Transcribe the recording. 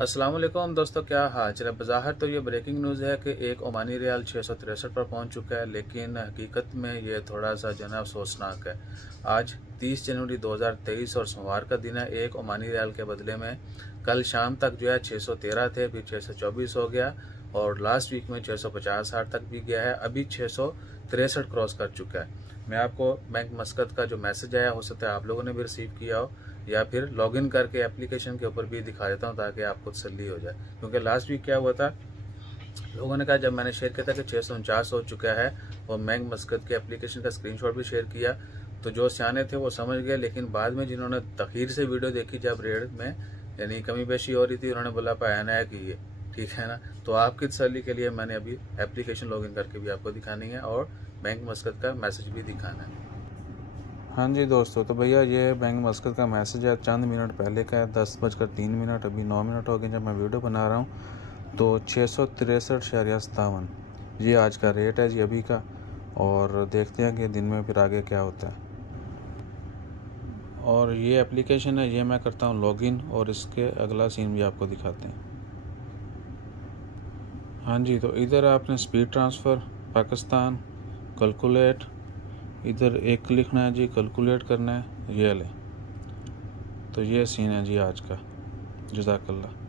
अस्सलाम वालेकुम दोस्तों, क्या हाल चल है। बज़ाहिर तो ये ब्रेकिंग न्यूज़ है कि एक ओमानी रियाल 663 पर पहुंच चुका है, लेकिन हकीकत में ये थोड़ा सा जो है ना अफसोसनाक है। आज 30 जनवरी 2023 और सोमवार का दिन है। एक ओमानी रियाल के बदले में कल शाम तक जो है 613 थे, फिर 624 हो गया और लास्ट वीक में 650 तक भी गया है। अभी 663 क्रॉस कर चुका है। मैं आपको बैंक मस्कत का जो मैसेज आया, हो सकता है आप लोगों ने भी रिसीव किया हो, या फिर लॉगिन करके एप्लीकेशन के ऊपर भी दिखा देता हूँ ताकि आपको तसल्ली हो जाए। क्योंकि लास्ट वीक क्या हुआ था, लोगों ने कहा, जब मैंने शेयर किया था कि 649 हो चुका है और बैंक मस्कत के एप्लीकेशन का स्क्रीनशॉट भी शेयर किया, तो जो सियाने थे वो समझ गए। लेकिन बाद में जिन्होंने तखीर से वीडियो देखी, जब रेट में यानी कमी पेशी हो रही थी, उन्होंने बोला पाया है कि ये ठीक है ना। तो आपकी तसल्ली के लिए मैंने अभी एप्लीकेशन लॉगिन करके भी आपको दिखानी है और बैंक मस्कत का मैसेज भी दिखाना है। हाँ जी दोस्तों, तो भैया ये बैंक मस्कत का मैसेज है, चंद मिनट पहले का है, 10:03। अभी 9 मिनट हो गए जब मैं वीडियो बना रहा हूँ। तो 663.57 ये आज का रेट है जी अभी का। और देखते हैं कि दिन में फिर आगे क्या होता है। और ये एप्लीकेशन है, ये मैं करता हूँ लॉगिन और इसके अगला सीन भी आपको दिखाते हैं। हाँ जी, तो इधर आपने स्पीड ट्रांसफ़र पाकिस्तान कैलकुलेट, इधर एक लिखना है जी, कैलकुलेट करना है, ये ले। तो ये सीन है जी आज का। जज़ाकल्लाह।